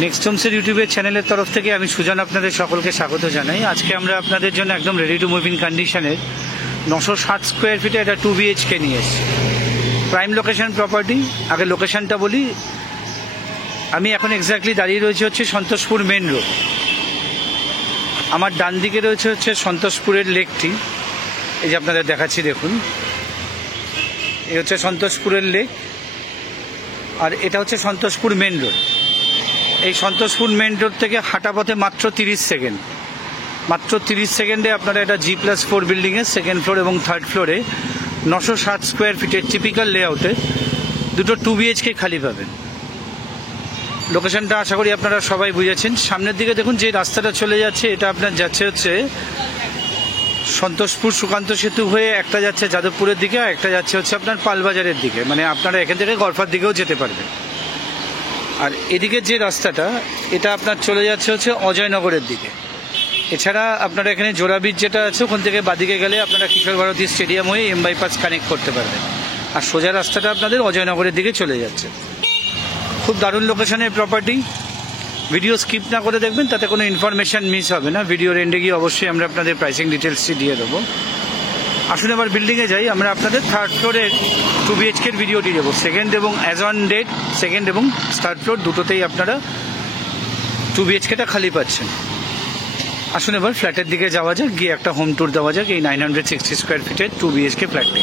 Next হোমসের ইউটিউবের চ্যানেলের তরফ থেকে আমি সুজন আপনাদের সকলকে স্বাগত জানাই। আজকে আমরা আপনাদের জন্য একদম রেডি টু মুভ ইন কন্ডিশনের 960 স্কোয়ার ফিটে একটা 2 BHK নিয়ে এসেছি। Prime location property. আগে লোকেশনটা বলি, আমি এখন এক্স্যাক্টলি দাঁড়িয়ে রয়েছে হচ্ছে সন্তোষপুর মেন রোড। আমার ডান দিকে রয়েছে হচ্ছে সন্তোষপুরের লেকটি, এই যে আপনাদের দেখাচ্ছি দেখুন, এই হচ্ছে সন্তোষপুরের লেক, আর এটা হচ্ছে সন্তোষপুর মেন রোড। এই সন্তোষপুর মেন রোড থেকে হাঁটা পথে মাত্র 30 সেকেন্ড, মাত্র 30 সেকেন্ডে আপনারা এটা G+4 বিল্ডিংয়ের সেকেন্ড ফ্লোর এবং থার্ড ফ্লোরে 960 স্কোয়ার ফিটের টিপিক্যাল লেআউটে দুটো 2 BHK খালি পাবেন। লোকেশনটা আশা করি আপনারা সবাই বুঝেছেন। সামনের দিকে দেখুন যে রাস্তাটা চলে যাচ্ছে, এটা আপনার যাচ্ছে হচ্ছে সন্তোষপুর সুকান্ত সেতু হয়ে, একটা যাচ্ছে যাদবপুরের দিকে, আর একটা যাচ্ছে হচ্ছে আপনার পালবাজারের দিকে, মানে আপনারা এখান থেকে গড়ফার দিকেও যেতে পারবেন। আর এদিকে যে রাস্তাটা, এটা আপনার চলে যাচ্ছে হচ্ছে অজয়নগরের দিকে। এছাড়া আপনারা এখানে জোড়া ব্রিজ যেটা আছে, ওখান থেকে বাদিকে গেলে আপনারা কিশোর ভারতী স্টেডিয়াম হয়ে M বাইপাস কানেক্ট করতে পারবেন। আর সোজা রাস্তাটা আপনাদের অজয়নগরের দিকে চলে যাচ্ছে। খুব দারুণ লোকেশনের প্রপার্টি। ভিডিও স্কিপ না করে দেখবেন, তাতে কোনো ইনফরমেশান মিস হবে না। ভিডিওর এন্ডে গিয়ে অবশ্যই আমরা আপনাদের প্রাইসিং ডিটেলসটি দিয়ে দেবো। আসুন এবার বিল্ডিংয়ে যাই। আমরা আপনাদের থার্ড ফ্লোরের 2 BHKর ভিডিওটি দেবো। সেকেন্ড এবং অ্যাজ অন ডেট সেকেন্ড এবং থার্ড ফ্লোর দুটোতেই আপনারা 2 BHKটা খালি পাচ্ছেন। আসুন এবার ফ্ল্যাটের দিকে যাওয়া যাক, গিয়ে একটা হোম ট্যুর দেওয়া যাক এই 960 স্কোয়ার ফিটের 2 BHK ফ্ল্যাটটি।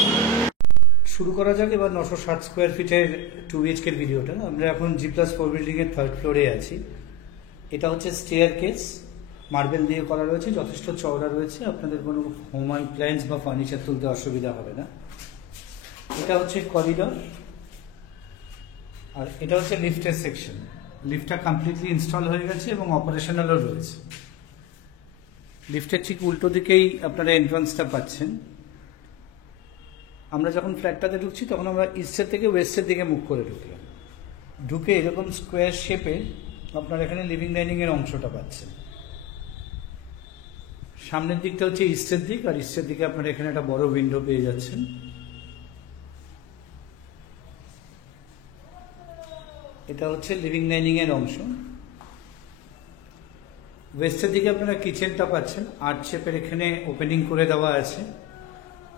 শুরু করা যাক এবার 960 স্কোয়ার ফিটের 2 BHKর ভিডিওটা। আমরা এখন G+4 বিল্ডিংয়ের থার্ড ফ্লোরে আছি। এটা হচ্ছে স্টেয়ার কেস, মার্বেল দিয়ে করা রয়েছে, যথেষ্ট চওড়া রয়েছে, আপনাদের কোনো হোম অ্যাপ্লায়েন্স বা ফার্নিচার তুলতে অসুবিধা হবে না। এটা হচ্ছে করিডর, আর এটা হচ্ছে লিফটের সেকশন। লিফটটা কমপ্লিটলি ইনস্টল হয়ে গেছে এবং অপারেশনালও রয়েছে। লিফটের ঠিক উল্টো দিকেই আপনারা এন্ট্রান্সটা পাচ্ছেন। আমরা যখন ফ্ল্যাটটাতে ঢুকছি তখন আমরা ইস্টের থেকে ওয়েস্টের দিকে মুখ করে ঢুকলাম। ঢুকে এরকম স্কোয়ার শেপে আপনারা এখানে লিভিং ডাইনিংয়ের অংশটা পাচ্ছেন। সামনের দিকটা হচ্ছে ইস্টের দিক, আর ইস্টের দিকে আপনারা এখানে একটা বড় উইন্ডো পেয়ে যাচ্ছেন। এটা হচ্ছে লিভিং ডাইনিংয়ের অংশ। ওয়েস্টের দিকে আপনারা কিচেনটা পাচ্ছেন, আর্ট শেপের এখানে ওপেনিং করে দেওয়া আছে।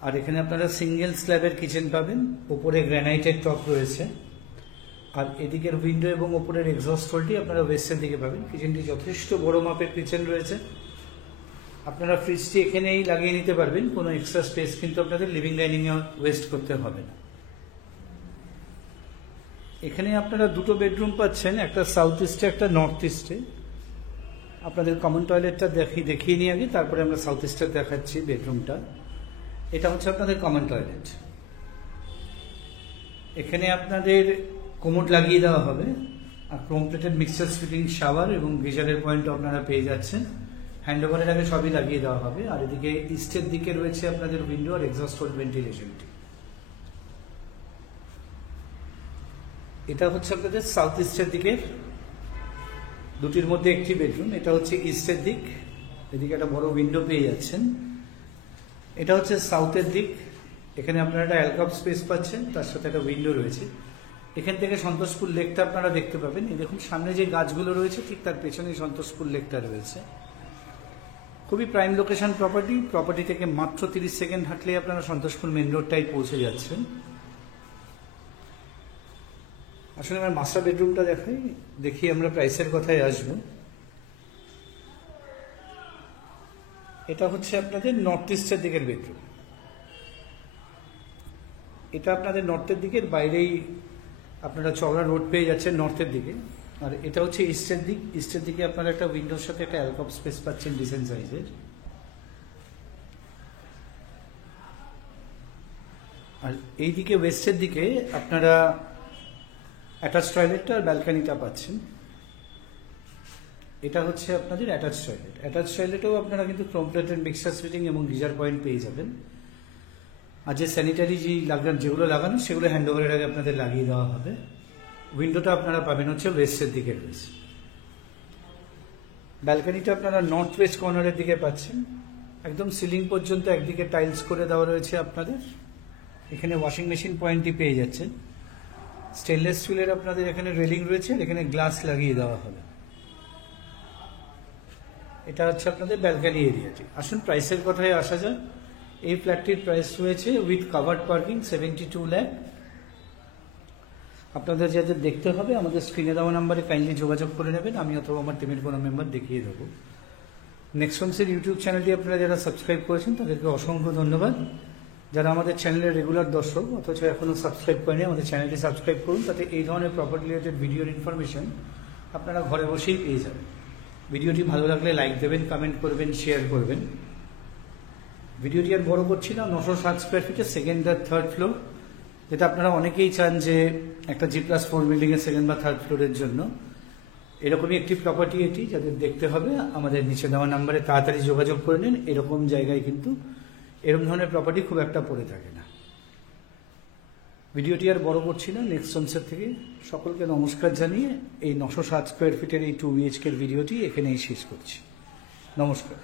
আর এখানে আপনারা সিঙ্গেল স্ল্যাবের কিচেন পাবেন, ওপরে গ্রানাইটের টপ রয়েছে। আর এদিকের উইন্ডো এবং ওপরের এক্সস্ট হোলটি আপনারা ওয়েস্টের দিকে পাবেন। কিচেনটি যথেষ্ট বড় মাপের কিচেন রয়েছে। আপনারা ফ্রিজটি এখানেই লাগিয়ে নিতে পারবেন, কোনো এক্সট্রা স্পেস কিন্তু আপনাদের লিভিং ডাইনিংয়ে ওয়েস্ট করতে হবে না। এখানে আপনারা দুটো বেডরুম পাচ্ছেন, একটা সাউথ ইস্টে, একটা নর্থ ইস্টে। আপনাদের কমন টয়লেটটা দেখিয়ে নিয়ে আগে, তারপরে আমরা সাউথ ইস্টে দেখাচ্ছি বেডরুমটা। এটা হচ্ছে আপনাদের কমন টয়লেট। এখানে আপনাদের কোমোড লাগিয়ে দেওয়া হবে, আর chrome plated mixture fitting shower এবং গিজারের পয়েন্টও আপনারা পেয়ে যাচ্ছেন। হ্যান্ডওভারের আগে সবই লাগিয়ে দেওয়া হবে। আর এদিকে ইস্টের দিকে রয়েছে আপনাদের উইন্ডো আর এক্সস্ট হোল ভেন্টিলেশনটি। এটা হচ্ছে আপনাদের সাউথ ইস্টের দিকে, দুটির মধ্যে একটি বেডরুম। এটা হচ্ছে ইস্টের দিক, এদিকে একটা বড় উইন্ডো পেয়ে যাচ্ছেন। এটা হচ্ছে সাউথের দিক, এখানে আপনারা একটা অ্যালকভ স্পেস পাচ্ছেন, তার সাথে একটা উইন্ডো রয়েছে। এখান থেকে সন্তোষপুর লেকটা আপনারা দেখতে পাবেন। এই দেখুন সামনে যে গাছগুলো রয়েছে, ঠিক তার পেছনেই সন্তোষপুর লেকটা রয়েছে। খুবই প্রাইম লোকেশন প্রপার্টি। প্রপার্টি থেকে মাত্র 30 সেকেন্ড হাঁটলেই আপনারা সন্তোষপুর মেন রোডটাই পৌঁছে যাচ্ছেন। আসলে আমার মাস্টার বেডরুমটা দেখি আমরা প্রাইসের কথায় আসবো। এটা হচ্ছে আপনাদের নর্থ ইস্টের দিকের বেডরুম। এটা আপনাদের নর্থের দিকের বাইরেই আপনারা চওড়া রোড পেয়ে যাচ্ছেন নর্থের দিকে। আর এটা হচ্ছে ইস্টের দিক। ইস্টের দিকে আপনারা একটা উইন্ডোর সাথে একটা অ্যালকভ স্পেস পাচ্ছেন ডিসেন্ট সাইজের। আর এই দিকে ওয়েস্টের দিকে আপনারা অ্যাটাচ টয়লেটটা আর ব্যালকানিটা পাচ্ছেন। এটা হচ্ছে আপনাদের অ্যাটাচ টয়লেট। অ্যাটাচ টয়লেটেও আপনারা কিন্তু ক্রোম প্লেটেড মিক্সচার ফিটিং এবং গিজার পয়েন্ট পেয়ে যাবেন। আর যে স্যানিটারি যেগুলো লাগানো, সেগুলো হ্যান্ডওভারের আগে আপনাদের লাগিয়ে দেওয়া হবে। উইন্ডোটা আপনারা পাবেন হচ্ছে ওয়েস্টের দিকে রয়েছে। ব্যালকানিটা আপনারা নর্থ ওয়েস্ট কর্নারের দিকে পাচ্ছেন। একদম সিলিং পর্যন্ত একদিকে টাইলস করে দেওয়া রয়েছে আপনাদের। এখানে ওয়াশিং মেশিন পয়েন্টটি পেয়ে যাচ্ছেন। স্টেনলেস স্টিলের আপনাদের এখানে রেলিং রয়েছে, এখানে গ্লাস লাগিয়ে দেওয়া হবে। এটা হচ্ছে আপনাদের ব্যালকানি এরিয়াটি। আসুন প্রাইসের কথায় আসা যাক। এই ফ্ল্যাটটির প্রাইস রয়েছে উইথ কাভার্ড পার্কিং 72 লাখ। আপনাদের যাদের দেখতে হবে আমাদের স্ক্রিনে দেওয়া নাম্বারে কাইন্ডলি যোগাযোগ করে নেবেন, আমি অথবা আমার টিমের কোনো মেম্বার দেখিয়ে দেবো। নেক্সট হোমসের ইউটিউব চ্যানেলটি আপনারা যারা সাবস্ক্রাইব করেছেন তাদেরকে অসংখ্য ধন্যবাদ। যারা আমাদের চ্যানেলের রেগুলার দর্শক অথচ এখনও সাবস্ক্রাইব করেনি, আমাদের চ্যানেলটি সাবস্ক্রাইব করুন, তাতে এই ধরনের প্রপার্টি রিলেটেড ভিডিওর ইনফরমেশন আপনারা ঘরে বসেই পেয়ে যাবেন। ভিডিওটি ভালো লাগলে লাইক দেবেন, কমেন্ট করবেন, শেয়ার করবেন। ভিডিওটি আর বড় করছি না। 907 স্কোয়ার ফিটের সেকেন্ড আর থার্ড ফ্লোর, যেটা আপনারা অনেকেই চান যে একটা G+4 বিল্ডিংয়ের সেকেন্ড বা থার্ড ফ্লোরের জন্য। এরকমই একটি প্রপার্টি এটি, যাদের দেখতে হবে আমাদের নিচে দেওয়া নাম্বারে তাড়াতাড়ি যোগাযোগ করে নিন। এরকম জায়গায় কিন্তু এরকম ধরনের প্রপার্টি খুব একটা পড়ে থাকে না। ভিডিওটি আর বড় করছি না। নেক্সট হোমসের থেকে সকলকে নমস্কার জানিয়ে এই 907 স্কোয়ার ফিটের এই 2 BHK ভিডিওটি এখানেই শেষ করছি। নমস্কার।